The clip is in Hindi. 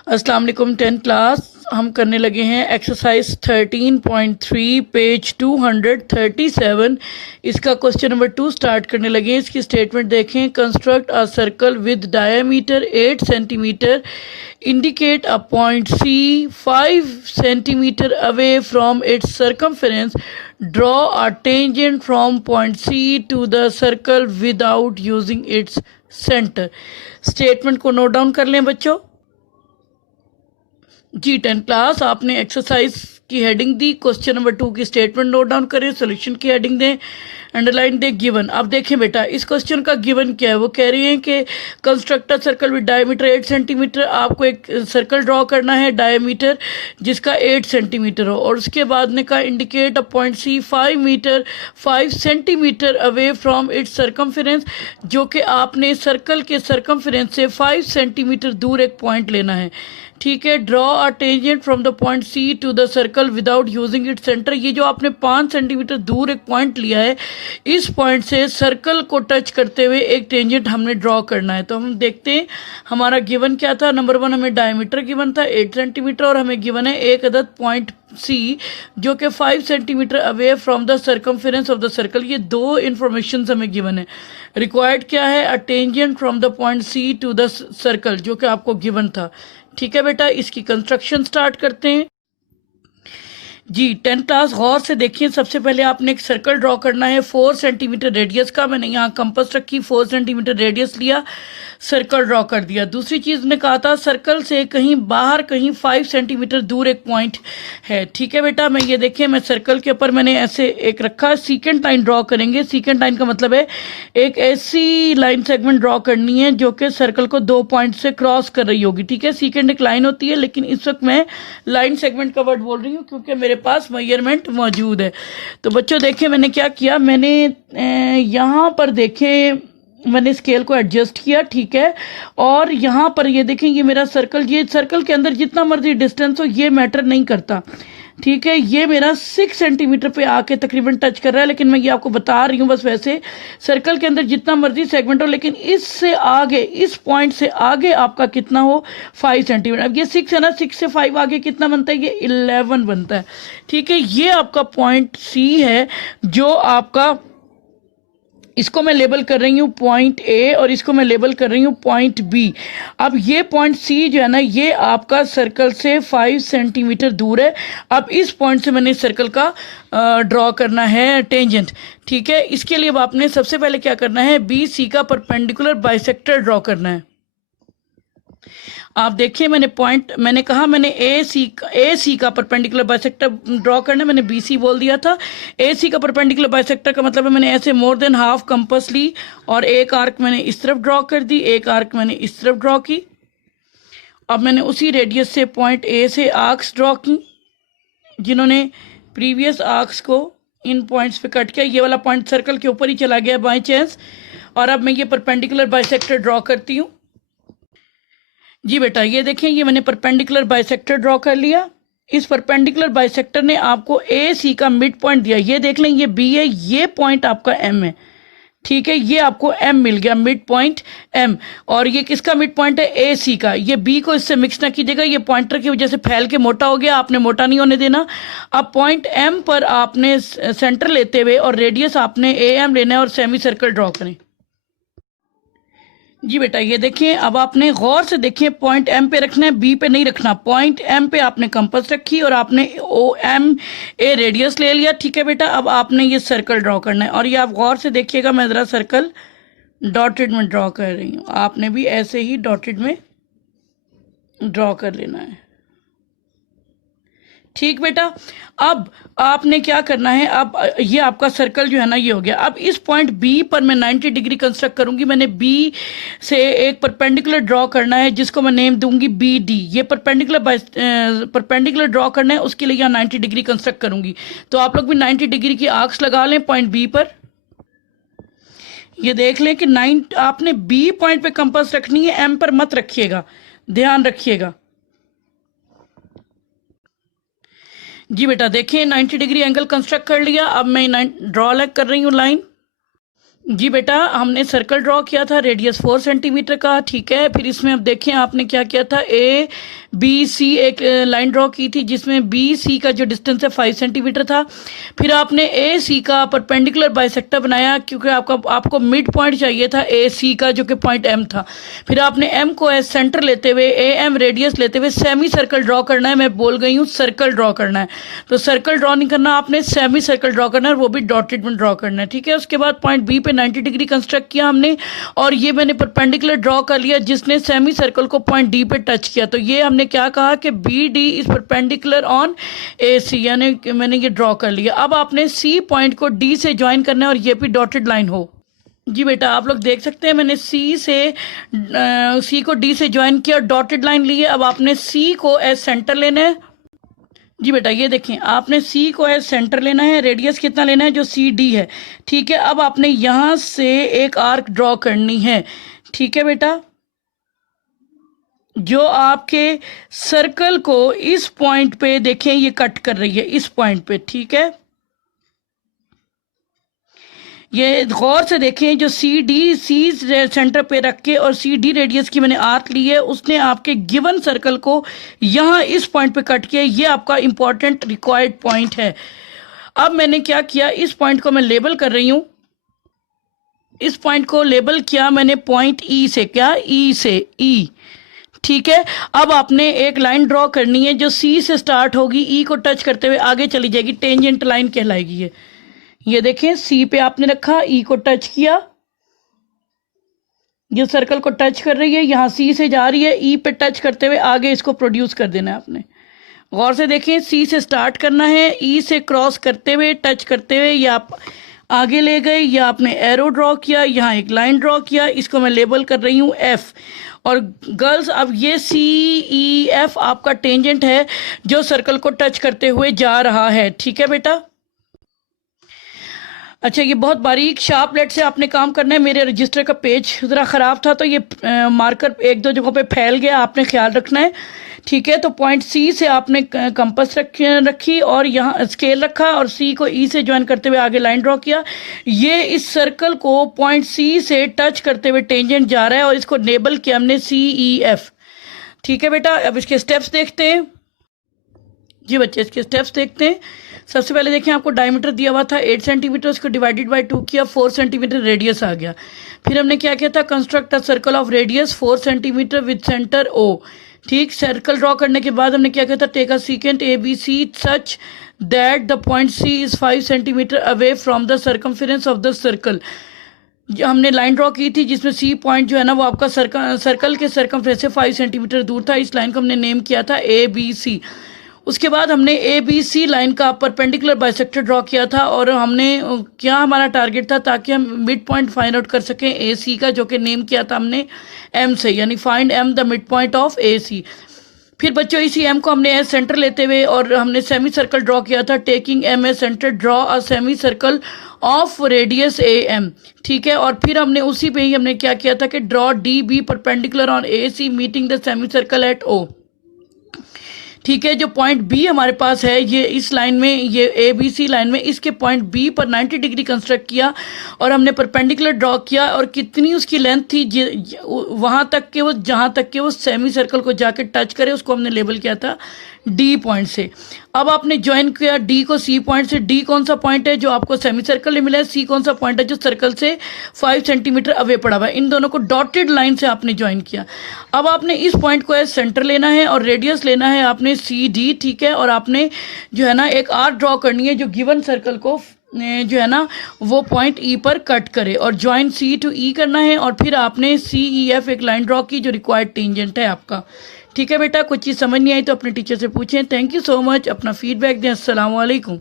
अस्सलाम वालेकुम 10th क्लास। हम करने लगे हैं एक्सरसाइज 13.3 पेज 237। इसका क्वेश्चन नंबर 2 स्टार्ट करने लगे हैं। इसकी स्टेटमेंट देखें। Construct a circle with diameter 8 centimetre, indicate a point C 5 centimeter away from its circumference. Draw a tangent from point C to the circle without using its center. Statement को नोट डाउन कर लें बच्चों जी। 10 क्लास आपने एक्सरसाइज की हेडिंग दी, क्वेश्चन नंबर 2 की स्टेटमेंट नोट डाउन करें, सोल्यूशन की हेडिंग दें, अंडरलाइन दें, गिवन। अब देखें बेटा इस क्वेश्चन का गिवन क्या है। वो कह रही हैं कि construct a circle with diameter 8 centimetre. आपको एक सर्कल ड्रॉ करना है डायमीटर जिसका 8 सेंटीमीटर हो, और उसके बाद ने कहा indicate a point C 5 centimetre away from its circumference, जो कि आपने सर्कल के सर्कमफेरेंस से 5 सेंटीमीटर दूर एक पॉइंट लेना है। ठीक है। Draw a tangent from the point C to the circle without using it centre. ये जो आपने 5 सेंटीमीटर दूर एक पॉइंट लिया है, इस पॉइंट से सर्कल को टच करते हुए एक टेंजेंट हमने ड्रॉ करना है। तो हम देखते हैं हमारा गिवन क्या था। नंबर 1 हमें डायमीटर गिवन था 8 सेंटीमीटर, और हमें गिवन है एक अदद पॉइंट सी जो कि 5 centimetre away from the circumference of the circle. ये दो इन्फॉर्मेशन हमें गिवन है। रिक्वायर्ड क्या है? A tangent from the point C to the circle, जो कि आपको गिवन था। ठीक है बेटा, इसकी कंस्ट्रक्शन स्टार्ट करते हैं जी। 10th क्लास गौर से देखिए। सबसे पहले आपने एक सर्कल ड्रॉ करना है 4 सेंटीमीटर रेडियस का। मैंने यहाँ कंपास रखी, 4 सेंटीमीटर रेडियस लिया, सर्कल ड्रॉ कर दिया। दूसरी चीज़ ने कहा था सर्कल से कहीं बाहर कहीं 5 सेंटीमीटर दूर एक पॉइंट है। ठीक है बेटा, मैं ये देखिए मैं सर्कल के ऊपर मैंने ऐसे एक रखा, सीकेंट लाइन ड्रॉ करेंगे। सीकेंट लाइन का मतलब है एक ऐसी लाइन सेगमेंट ड्रॉ करनी है जो कि सर्कल को 2 पॉइंट से क्रॉस कर रही होगी। ठीक है, सीकेंट एक लाइन होती है, लेकिन इस वक्त मैं लाइन सेगमेंट का वर्ड बोल रही हूँ क्योंकि मेरे पास मेजरमेंट मौजूद है। तो बच्चों देखें मैंने क्या किया, मैंने यहाँ पर देखें मैंने स्केल को एडजस्ट किया। ठीक है, और यहाँ पर ये देखें ये मेरा सर्कल, ये सर्कल के अंदर जितना मर्जी डिस्टेंस हो ये मैटर नहीं करता। ठीक है, ये मेरा 6 सेंटीमीटर पे आके तकरीबन टच कर रहा है, लेकिन मैं ये आपको बता रही हूँ बस वैसे। सर्कल के अंदर जितना मर्जी सेगमेंट हो, लेकिन इससे आगे इस पॉइंट से आगे आपका कितना हो 5 सेंटीमीटर। अब ये 6 है ना, 6 से 5 आगे कितना बनता है? ये 11 बनता है। ठीक है, ये आपका पॉइंट सी है जो आपका, इसको मैं लेबल कर रही हूँ पॉइंट ए और इसको मैं लेबल कर रही हूँ पॉइंट बी। अब ये पॉइंट सी जो है ना, ये आपका सर्कल से 5 सेंटीमीटर दूर है। अब इस पॉइंट से मैंने सर्कल का ड्रॉ करना है टेंजेंट। ठीक है, इसके लिए अब आपने सबसे पहले क्या करना है, बी सी का परपेंडिकुलर बाइसेक्टर ड्रॉ करना है। आप देखिए मैंने पॉइंट, मैंने कहा मैंने ए सी का परपेंडिकुलर बाइसेक्टर ड्रॉ करना है, मैंने बी सी बोल दिया था। ए सी का परपेंडिकुलर बाइसेक्टर का मतलब है मैंने ऐसे मोर देन हाफ कंपास ली और एक आर्क मैंने इस तरफ ड्रॉ कर दी, एक आर्क मैंने इस तरफ ड्रॉ की। अब मैंने उसी रेडियस से पॉइंट ए से आर्क्स ड्रॉ की। जिन्होंने प्रीवियस आर्क्स को इन पॉइंट्स पे कट किया, ये वाला पॉइंट सर्कल के ऊपर ही चला गया बाई चांस, और अब मैं ये परपेंडिकुलर बाइसेक्टर ड्रॉ करती हूँ जी। बेटा ये देखें ये मैंने परपेंडिकुलर बाइसेक्टर ड्रॉ कर लिया। इस परपेंडिकुलर बाइसेक्टर ने आपको ए सी का मिड पॉइंट दिया। ये देख लें ये बी है, ये पॉइंट आपका एम है। ठीक है, ये आपको एम मिल गया, मिड पॉइंट एम। और ये किसका मिड पॉइंट है? ए सी का। ये बी को इससे मिक्स ना कीजिएगा, ये पॉइंटर की वजह से फैल के मोटा हो गया, आपने मोटा नहीं होने देना। अब पॉइंट एम पर आपने सेंटर लेते हुए और रेडियस आपने ए एम लेना है और सेमी सर्कल ड्रॉ करें जी। बेटा ये देखिए अब आपने गौर से देखिए पॉइंट एम पे रखना है, बी पे नहीं रखना। पॉइंट एम पे आपने कंपास रखी और आपने ओ एम ए रेडियस ले लिया। ठीक है बेटा, अब आपने ये सर्कल ड्रॉ करना है, और ये आप गौर से देखिएगा मैं ज़रा सर्कल डॉटेड में ड्रॉ कर रही हूँ, आपने भी ऐसे ही डॉटेड में ड्रॉ कर लेना है। ठीक बेटा, अब आपने क्या करना है, अब ये आपका सर्कल जो है ना ये हो गया। अब इस पॉइंट बी पर मैं 90 डिग्री कंस्ट्रक्ट करूंगी। मैंने बी से एक परपेंडिकुलर ड्रॉ करना है जिसको मैं नेम दूंगी बी डी। ये परपेंडिकुलर ड्रॉ करना है, उसके लिए यहाँ 90 डिग्री कंस्ट्रक्ट करूंगी। तो आप लोग भी 90 डिग्री की आर्क्स लगा लें पॉइंट बी पर। ये देख लें कि आपने बी पॉइंट पे कंपास रखनी है, एम पर मत रखिएगा, ध्यान रखिएगा जी। बेटा देखिए 90 डिग्री एंगल कंस्ट्रक्ट कर लिया। अब मैं ड्रॉ कर रही हूँ लाइन। जी बेटा, हमने सर्कल ड्रॉ किया था रेडियस 4 सेंटीमीटर का, ठीक है। फिर इसमें अब देखें आपने क्या किया था, ए बी सी एक लाइन ड्रॉ की थी जिसमें बी सी का जो डिस्टेंस है 5 सेंटीमीटर था। फिर आपने ए सी का परपेंडिकुलर बाइसेक्टर बनाया क्योंकि आपको मिड पॉइंट चाहिए था ए सी का जो कि पॉइंट एम था। फिर आपने एम को एज सेंटर लेते हुए ए एम रेडियस लेते हुए सेमी सर्कल ड्रॉ करना है। मैं बोल गई हूँ सर्कल ड्रॉ करना है, तो सर्कल ड्रॉ नहीं करना आपने, सेमी सर्कल ड्रॉ करना है, वो भी डॉटेड में ड्रॉ करना है, ठीक है। उसके बाद पॉइंट बी पे 90 डिग्री कंस्ट्रक्ट किया हमने, और ये मैंने परपेंडिकुलर ड्रॉ कर लिया जिसने सेमी सर्कल को पॉइंट डी पे टच किया। तो ये हमने क्या कहा कि B D is perpendicular on A C, यानी मैंने ये ड्रॉ कर लिया। अब आपने सी पॉइंट को डी से ज्वाइन करना है और ये भी डॉटेड लाइन हो। जी बेटा, आप लोग देख सकते हैं मैंने सी को डी से ज्वाइन किया, डॉटेड लाइन ली है। अब आपने सी को एज सेंटर लेना है। जी बेटा, ये देखें, आपने सी को एज सेंटर लेना है, रेडियस कितना लेना है, जो सी डी है, ठीक है। अब आपने यहां से एक आर्क ड्रॉ करनी है, ठीक है बेटा, जो आपके सर्कल को इस पॉइंट पे देखें ये कट कर रही है, इस पॉइंट पे, ठीक है। ये गौर से देखें, जो सी डी सी सेंटर पे रख के और सी डी रेडियस की मैंने आर्क ली है, उसने आपके गिवन सर्कल को यहाँ इस पॉइंट पे कट किया। ये आपका इंपॉर्टेंट रिक्वायर्ड पॉइंट है। अब मैंने क्या किया, इस पॉइंट को मैं लेबल कर रही हूँ, इस पॉइंट को लेबल किया मैंने पॉइंट ई से, क्या ई से, ई, ठीक है। अब आपने एक लाइन ड्रॉ करनी है जो सी से स्टार्ट होगी, ई को टच करते हुए आगे चली जाएगी, टेंजेंट लाइन कहलाएगी ये देखें, सी पे आपने रखा, ई को टच किया, ये सर्कल को टच कर रही है, यहाँ सी से जा रही है, ई पे टच करते हुए आगे इसको प्रोड्यूस कर देना है आपने। गौर से देखें, सी से स्टार्ट करना है, ई से क्रॉस करते हुए, टच करते हुए ये आप आगे ले गए, या आपने एरो ड्रॉ किया, यहाँ एक लाइन ड्रॉ किया, इसको मैं लेबल कर रही हूँ एफ। और गर्ल्स, अब ये सी ई एफ आपका टेंजेंट है जो सर्कल को टच करते हुए जा रहा है, ठीक है बेटा। अच्छा, ये बहुत बारीक शार्प लेट से आपने काम करना है। मेरे रजिस्टर का पेज ज़रा ख़राब था तो ये मार्कर एक दो जगहों पे फैल गया, आपने ख्याल रखना है, ठीक है। तो पॉइंट सी से आपने कंपास रखी और यहाँ स्केल रखा और सी को ई से ज्वाइन करते हुए आगे लाइन ड्रॉ किया। ये इस सर्कल को पॉइंट सी से टच करते हुए टेंजेंट जा रहा है और इसको लेबल किया हमने सी ई एफ, ठीक है बेटा। अब इसके स्टेप्स देखते हैं। जी बच्चे, इसके स्टेप्स देखते हैं। सबसे पहले देखें, आपको डायमीटर दिया हुआ था 8 सेंटीमीटर, उसको डिवाइडेड बाय 2 किया, 4 सेंटीमीटर रेडियस आ गया। फिर हमने क्या किया था, construct a circle of radius 4 centimetre with centre O, ठीक। सर्कल ड्रॉ करने के बाद हमने क्या किया था, take a secant A B C such that the point C is 5 centimetre away from the circumference of the circle. हमने लाइन ड्रॉ की थी जिसमें सी पॉइंट जो है ना वो आपका सर्कल के सर्कमफेरेंस से 5 सेंटीमीटर दूर था। इस लाइन को हमने नेम किया था ए बी सी। उसके बाद हमने ए बी सी लाइन का परपेंडिकुलर बाइसेक्टर ड्रॉ किया था और हमने क्या हमारा टारगेट था, ताकि हम मिड पॉइंट फाइंड आउट कर सकें ए सी का, जो कि नेम किया था हमने एम से, यानी find M the mid point of A C. फिर बच्चों, इसी एम को हमने एज सेंटर लेते हुए और हमने सेमी सर्कल ड्रॉ किया था, taking M as centre draw a semi circle of radius A M, ठीक है। और फिर हमने उसी पे ही हमने क्या किया था कि draw D B perpendicular on A C meeting the semi circle at O, ठीक है। जो पॉइंट बी हमारे पास है, ये इस लाइन में, ये ए बी सी लाइन में, इसके पॉइंट बी पर 90 डिग्री कंस्ट्रक्ट किया और हमने परपेंडिकुलर ड्रॉ किया और कितनी उसकी लेंथ थी वहाँ तक के वो, जहाँ तक के वो सेमी सर्कल को जाके टच करे, उसको हमने लेबल किया था डी पॉइंट से। अब आपने ज्वाइन किया डी को सी पॉइंट से। डी कौन सा पॉइंट है, जो आपको सेमी सर्कल में मिला है, सी कौन सा पॉइंट है जो सर्कल से 5 सेंटीमीटर अवे पड़ा हुआ है। इन दोनों को डॉटेड लाइन से आपने ज्वाइन किया। अब आपने इस पॉइंट को एज सेंटर लेना है और रेडियस लेना है आपने सी डी, ठीक है। और आपने जो है ना एक आर्क ड्रॉ करनी है जो गिवन सर्कल को जो है ना वो पॉइंट ई पर कट करे और ज्वाइन सी टू ई करना है। और फिर आपने सी ई एफ एक लाइन ड्रॉ की जो रिक्वायर्ड टेंजेंट है आपका, ठीक है बेटा। कुछ चीज़ समझ नहीं आई तो अपने टीचर से पूछें। थैंक यू सो मच, अपना फीडबैक दें। अस्सलाम वालेकुम।